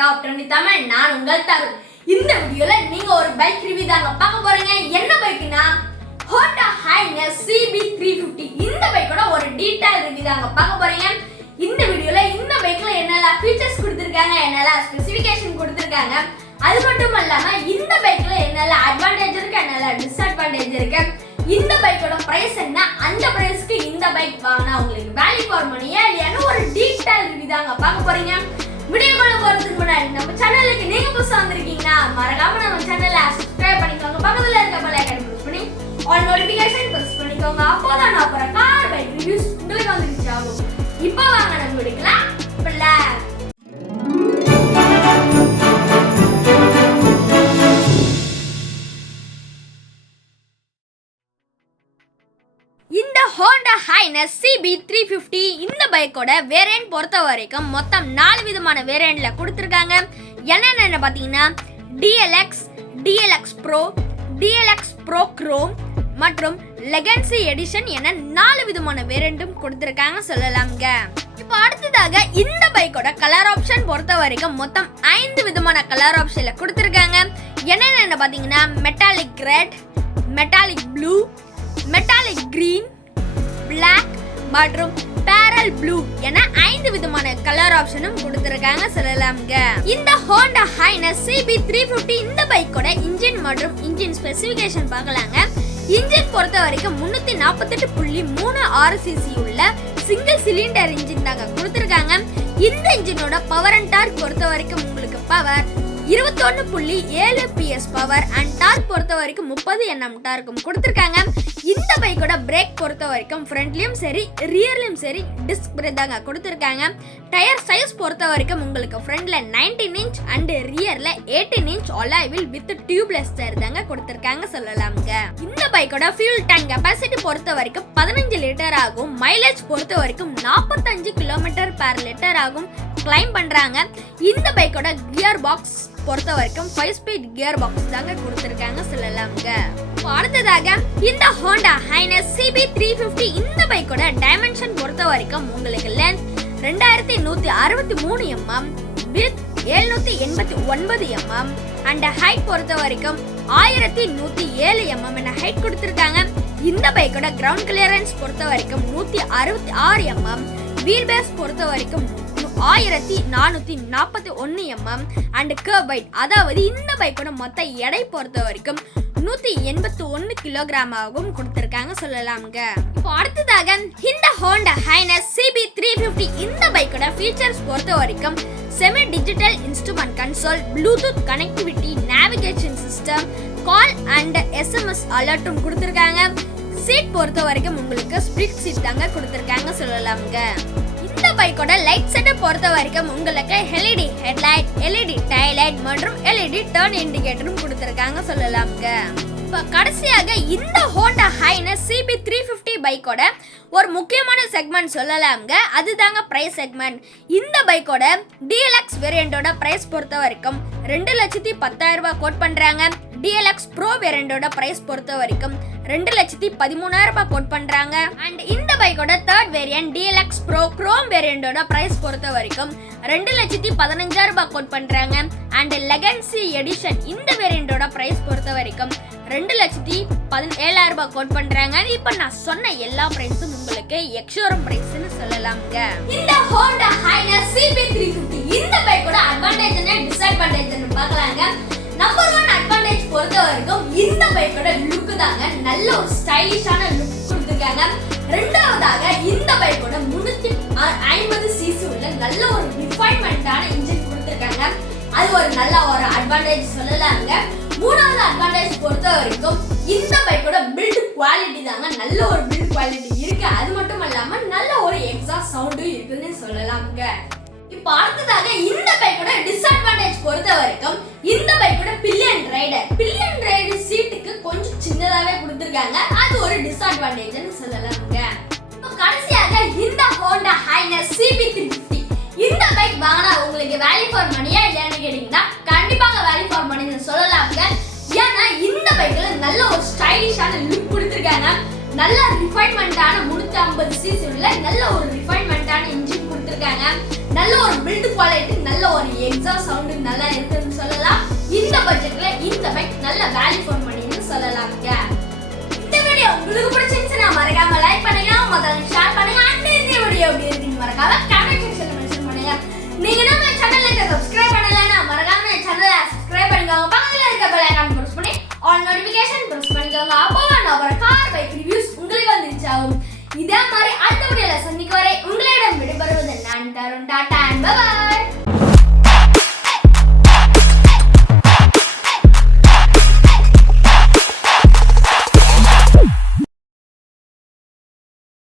Top 20 Tamil. நான் உங்கள் தருண். இந்த வீடியோல நீங்க ஒரு பைக் ரிவ்யூ தாங்க பார்க்க போறீங்க. என்ன பைக்னா Honda Highness CB350. இந்த பைக்கோட ஒரு டீடைல் ரிவ்யூ தாங்க பார்க்க போறீங்க. இந்த வீடியோல இந்த பைக்ல என்னெல்லாம் ஃபீச்சர்ஸ் கொடுத்திருக்காங்க, என்னெல்லாம் ஸ்பெசிஃபிகேஷன் கொடுத்திருக்காங்க, அது மட்டும் இல்லாம இந்த பைக்ல என்னெல்லாம் அட்வான்டேஜ் இருக்கு, என்னெல்லாம் டிஸ்அட்வான்டேஜ் இருக்கு, இந்த பைக்கோட பிரைஸ் என்ன, அந்த பிரைஸ்க்கு இந்த பைக் வாங்கினா உங்களுக்கு வேல்யூ ஃபார் மணியா இல்லையான்னு ஒரு டீடைல் ரிவ்யூ தாங்க பார்க்க போறீங்க. வீடியோக்குள்ள போறதுக்கு முன்னாடி நம்ம சேனலுக்கு நீங்க புதுசா வந்திருக்கீங்கன்னா மறக்காம நம்ம சேனலை சப்ஸ்கிரைப் பண்ணிக்கோங்க. பக்கத்துல இருக்க பெல் ஐகானை பிரஸ் பண்ணி ஆல் நோட்டிஃபிகேஷன் பிரஸ் பண்ணிக்கோங்க. அப்போதான் நான் அப்புறம் கார் பைக் ரிவ்யூஸ் உங்களுக்கு வந்து ரீச் ஆகும். இப்போ வாங்க நம்ம வீடியோக்குலாம் போலாம். இந்த Honda Highness CB350 இந்த பைக்கோட வேரியன்ட் பொறுத்த வரைக்கும் மொத்தம் 4 விதமான வேரியன்ட்ல கொடுத்திருக்காங்க. என்னென்ன பார்த்தீங்கன்னா DLX, DLX Pro, DLX Pro Chrome மற்றும் Legacy Edition என 4 விதமான வேரியன்ட்டும் கொடுத்திருக்காங்க சொல்லலாம்ங்க. இப்போ அடுத்ததாக இந்த பைக்கோட கலர் ஆப்ஷன் பொறுத்த வரைக்கும் மொத்தம் 5 விதமான கலர் ஆப்ஷன்ல கொடுத்திருக்காங்க. என்னென்ன பார்த்தீங்கன்னா metallic red, metallic blue, metallic green, black மற்றும் பேரல் ப்ளூ என 5 விதமான கலர் ஆப்ஷனும் கொடுத்திருக்காங்க சொல்லலாம்ங்க. இந்த Honda Highness CB350 இந்த பைக்கோட இன்ஜின் மற்றும் இன்ஜின் ஸ்பெசிஃபிகேஷன் பார்க்கலாங்க. இன்ஜின் பொறுத்த வரைக்கும் 348.36 சிசி உள்ள சிங்கிள் சிலிண்டர் இன்ஜின் தாங்க கொடுத்திருக்காங்க. இந்த இன்ஜினோட பவர் அண்ட் டார்க் பொறுத்த வரைக்கும் உங்களுக்கு power 21.7 PS power and torque பொறுத்த வரைக்கும் 30 Nm டார்க்கும் கொடுத்திருக்காங்க. இந்த பைக்கோட பிரேக் பொறுத்த வரைக்கும் ஃப்ரண்ட்லயும் சரி ரியர்லயும் சரி டிஸ்க் பிரேக் தாங்க கொடுத்திருக்காங்க. டயர் சைஸ் பொறுத்த வரைக்கும் உங்களுக்கு ஃப்ரண்ட்ல 19 இன்ச் அண்ட் ரியர்ல 18 inch alloy wheel with tubeless tyre தாங்க கொடுத்திருக்காங்க சொல்லலாம்ங்க. இந்த பைக்கோட ஃபியூல் டேங்க் கெபாசிட்டி பொறுத்த வரைக்கும் 15 லிட்டர் ஆகும். மைலேஜ் பொறுத்த வரைக்கும் 45 km/லிட்டர் ஆகும் கிளைம் பண்றாங்க. இந்த பைக்கோட கியர் பாக்ஸ் பொறுத்த வரைக்கும் 5 ஸ்பீட் கியர் பாக்ஸ் தாங்க கொடுத்திருக்காங்க சொல்லலாம்ங்க. அடுத்ததாக இந்த Honda Highness CB350 இந்த பைக்கோட டைமென்ஷன் பொறுத்த வரைக்கும் உங்களுக்கு length 2163 mm, width 789 mm and height பொறுத்த வரைக்கும் 1107 mm என ஹைட் கொடுத்திருக்காங்க. இந்த பைக்கோட கிரவுண்ட் கிளியரன்ஸ் பொறுத்த வரைக்கும் 166 mm, வீல் பேஸ் பொறுத்த வரைக்கும் 1441 mm அண்ட் கர்வ் வெயிட், அதாவது இந்த பைக்கோட மொத்த எடை பொறுத்த வரைக்கும் 181 kg ஆகும் கொடுத்திருக்காங்க சொல்லலாம்ங்க. இப்போ அடுத்ததாக இந்த Honda Highness CB350 இந்த பைக்கோட ஃபீச்சர்ஸ் பொறுத்த வரைக்கும் semi digital instrument console, Bluetooth connectivity, navigation system, call and SMS அலர்ட்டும் கொடுத்திருக்காங்க. சீட் பொறுத்த வரைக்கும் உங்களுக்கு ஸ்பிளிட் சீட் தாங்க கொடுத்திருக்காங்க சொல்லலாம்ங்க. இந்த பைக்கோட லைட் செட்டப் பொறுத்த வரைக்கும் உங்களுக்கு LED ஹெட்லைட், LED டைலைட் மற்றும் LED டர்ன் இண்டிகேட்டரும் கொடுத்திருக்காங்க சொல்லலாம்ங்க. இப்போ கடைசியாக இந்த Honda Highness CB350 பைக்கோட ஒரு முக்கியமான செக்மெண்ட் சொல்லலாம்ங்க. அதுதாங்க பிரைஸ் செக்மெண்ட். இந்த பைக்கோட DLX வேரியண்டோட பிரைஸ் பொறுத்த வரைக்கும் 2,10,000 ரூபாய் கோட் பண்றாங்க. DLX Pro வேரியண்டோட பிரைஸ் பொறுத்த வரைக்கும் 2,13,000 ரூபாய் கோட் பண்றாங்க. அண்ட் இந்த பைக்கோட third variant DLX Pro Chrome வேரியண்டோட பிரைஸ் பொறுத்த வரைக்கும் 2,15,000 ரூபாய் கோட் பண்றாங்க. அண்ட் Legacy Edition இந்த வேரியண்டோட பிரைஸ் பொறுத்த வரைக்கும் 2,17,000 ரூபாய் கோட் பண்றாங்க. இப்போ நான் சொன்ன எல்லா பிரைஸும் உங்களுக்கு எக்ஸ்ஷோரூம் பிரைஸ்னு சொல்லலாம்ங்க. இந்த Honda Highness CB350 இந்த பைக்கோட அட்வான்டேஜ் என்ன, டிஸ்அட்வான்டேஜ் என்ன பார்க்கலாங்க. நம்பர் 1 அட்வான்டேஜ் பொறுத்த வரைக்கும் இந்த பைக்கோட லுக் தாங்க. நல்ல ஒரு ஸ்டைலிஷான லுக் கொடுத்திருக்காங்க. ரெண்டாவதாக இந்த பைக்கோட 350 சிசி உள்ள நல்ல ஒரு ரிஃபைன்மென்ட்டான இன்ஜின் கொடுத்திருக்காங்க. அது ஒரு நல்ல ஒரு அட்வான்டேஜ் சொல்லலாங்க. மூணாவது அட்வான்டேஜ் பொறுத்த வரைக்கும் இந்த பைக்கோட பில்ட் குவாலிட்டி தாங்க. நல்ல ஒரு பில்ட் குவாலிட்டி இருக்கு. அது மட்டும் இல்லாம நல்ல ஒரு எக்ஸாஸ்ட் சவுண்டும் இருக்குன்னு சொல்லலாம்ங்க. இப்போ அடுத்ததாக இந்த பைக்கோட டிஸ்அட்வான்டேஜ் பொறுத்த வரைக்கும் இந்த பைக்கோட பில்லியன் ரைடர் சீட்டுக்கு கொஞ்சம் சின்னதாவே கொடுத்திருக்காங்க. அது ஒரு டிஸ்அட்வான்டேஜ்னு சொல்லலாம்ங்க. இப்போ கடைசியாக இந்த Honda Highness CB350 இந்த பைக் வாங்கினா உங்களுக்கு வேல்யூ ஃபார் மணியா இல்லையான்னு கேட்டீங்கன்னா கண்டிப்பாக வேல்யூ ஃபார் மணின்னு சொல்லலாம்ங்க. ஏன்னா இந்த பைக்ல நல்ல ஒரு ஸ்டைலிஷான லுக் கொடுத்திருக்காங்க. நல்ல ரிஃபைன்மென்ட்டான 350 சிசி உள்ள நல்ல ஒரு ரிஃபைன்மென்ட்டான இன்ஜின் கொடுத்திருக்காங்க. நல்ல ஒரு பில்ட் குவாலிட்டி, நல்ல ஒரு எக்ஸாஸ்ட் சவுண்ட் இதை சப்ஸ்கிரைப் பண்ணலன்னா மறக்காம என் சேனலை சப்ஸ்கிரைப் பண்ணிக்கோங்க. பக்கத்துல இருக்க பெல் ஐகான் பிரஸ் பண்ணி ஆல் நோட்டிஃபிகேஷன் பிரஸ் பண்ணிக்கோங்க. அப்போ நான் ஒரு கார் பைக் ரிவ்யூஸ் உங்களுக்கு வந்து ரீச் ஆகும். இதே மாதிரி அடுத்த வீடியோல சந்திக்கும் வரை உங்களிடம் விடைபெறுவது நான் தருண். Tata and by.